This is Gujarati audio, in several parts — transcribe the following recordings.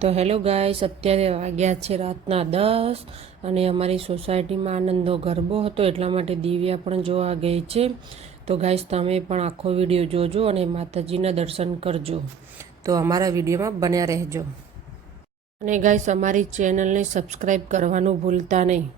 તો હેલો ગાઈસ, અત્યારે વાગ્યા છે રાતના દસ અને અમારી સોસાયટીમાં આનંદનો ગરબો હતો, એટલા માટે દિવ્યા પણ જોવા ગઈ છે. તો ગાઈસ, તમે પણ આખો વીડિયો જોજો અને માતાજીના દર્શન કરજો. તો અમારા વિડીયોમાં બન્યા રહેજો. અને ગાઈસ, અમારી ચેનલને સબસ્ક્રાઈબ કરવાનું ભૂલતા નહીં.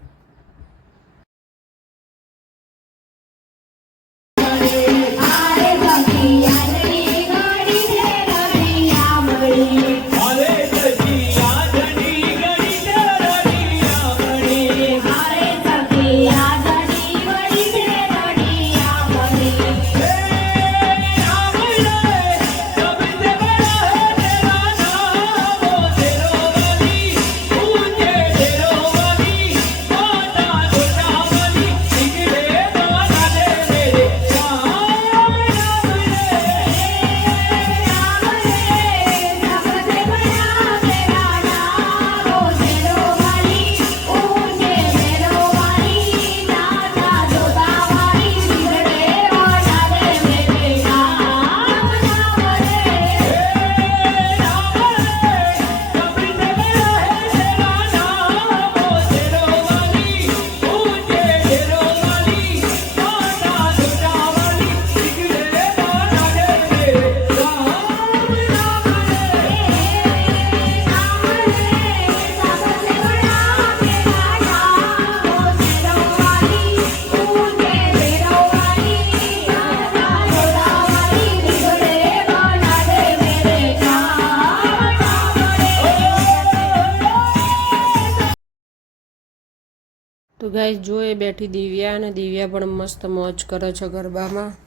તો ગાઈસ જો એ બેઠી દિવ્યા અને દિવ્યા પણ મસ્ત મોજ કરે છે ગરબામાં.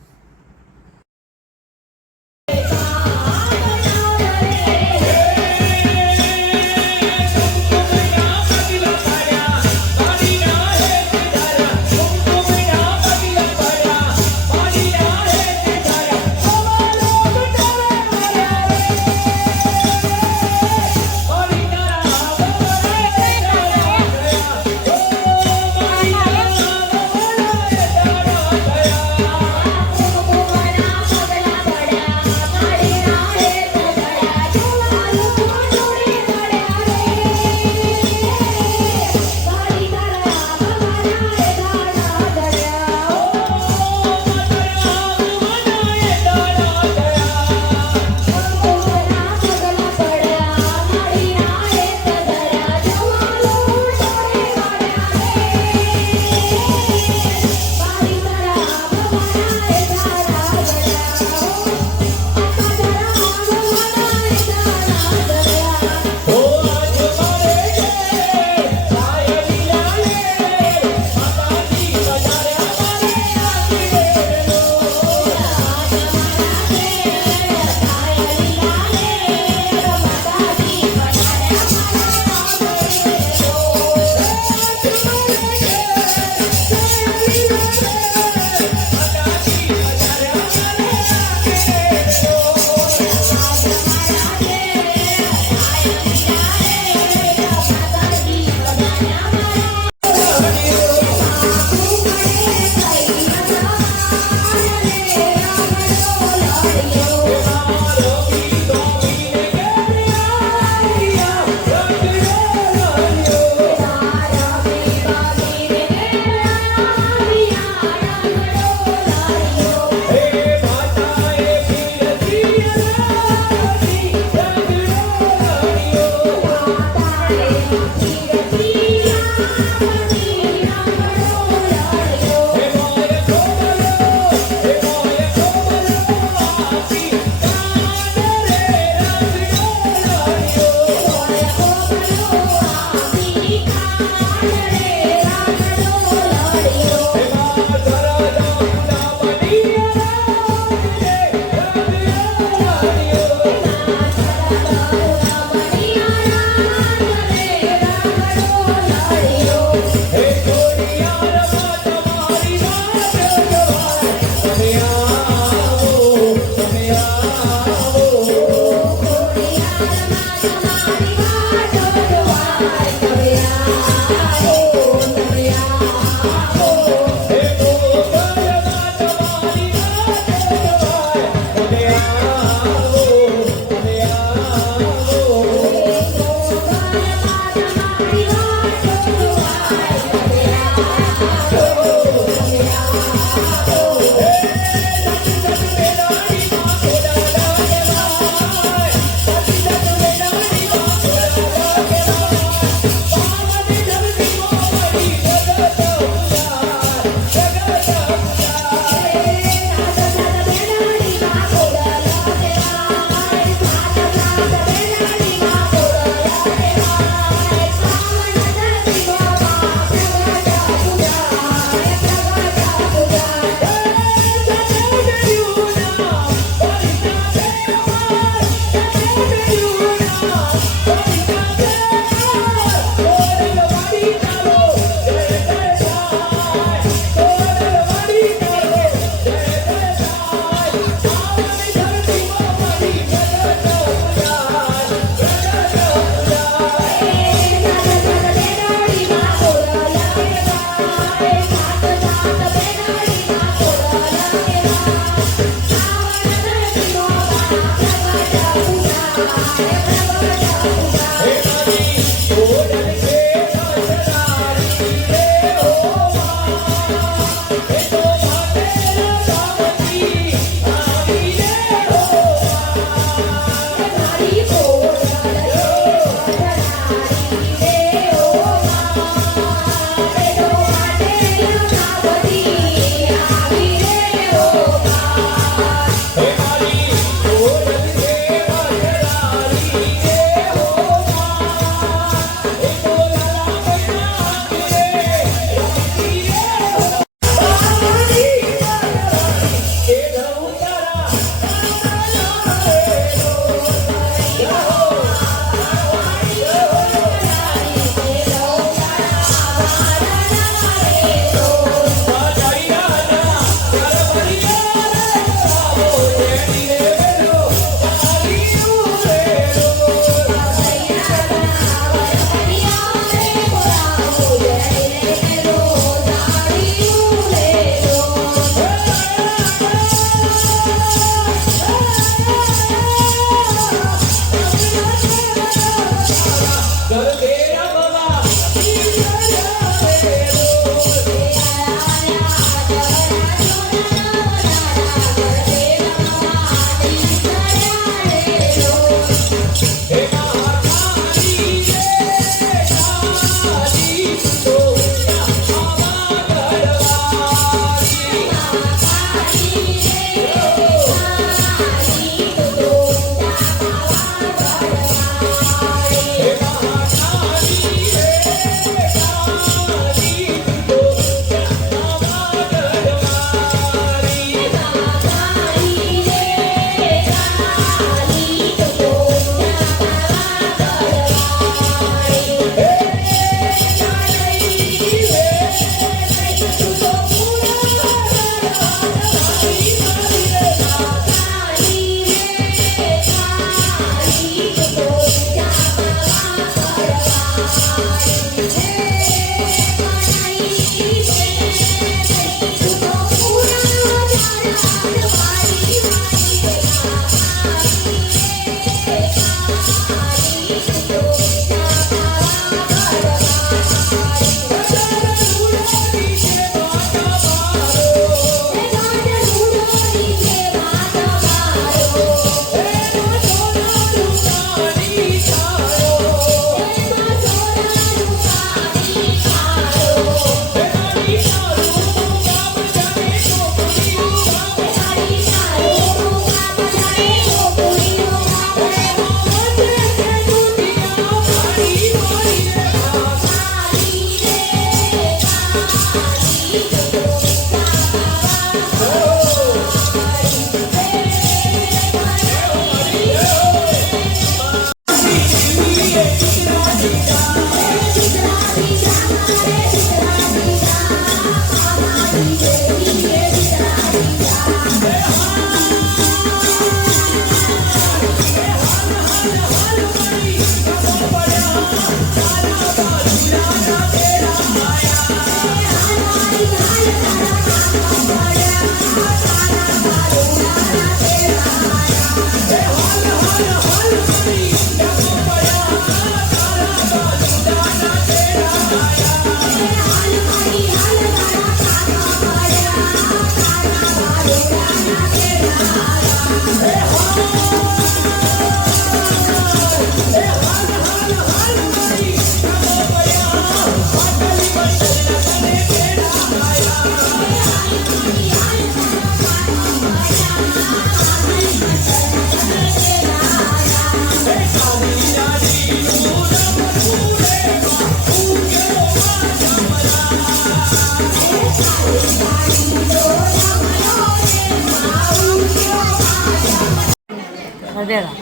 હળદેરા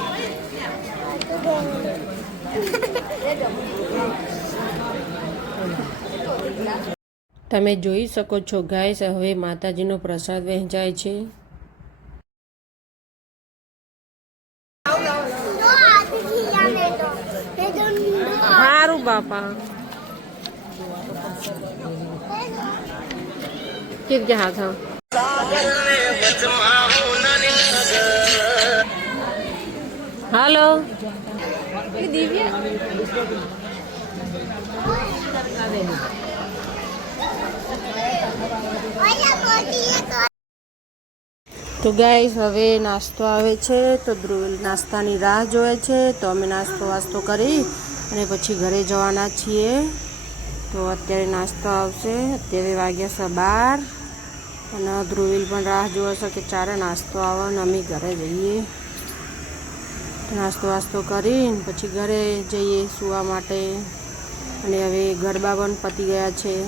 તમે જોઈ શકો છો, ગાઈસ, હવે માતાજીનો પ્રસાદ વહેંચાય છે. સારું બાપા. કે હાથ હતા હાલો. તો ગાઈસ હવે નાસ્તો આવે છે તો ધ્રુવ નાસ્તાની રાહ જોવે છે. તો અમે નાસ્તો વાસ્તો કરી અને પછી ઘરે જવાના છીએ. તો અત્યારે નાસ્તો આવશે. અત્યારે વાગ્યા છે બાર. અને ધ્રુવિલ પણ રાહ જોવે છે કે ચારે નાસ્તો આવે અને અમે ઘરે જઈએ. નાસ્તો વાસ્તો કરીને પછી ઘરે જઈએ સુવા માટે. અને હવે ગરબા પણ પતી ગયા છે.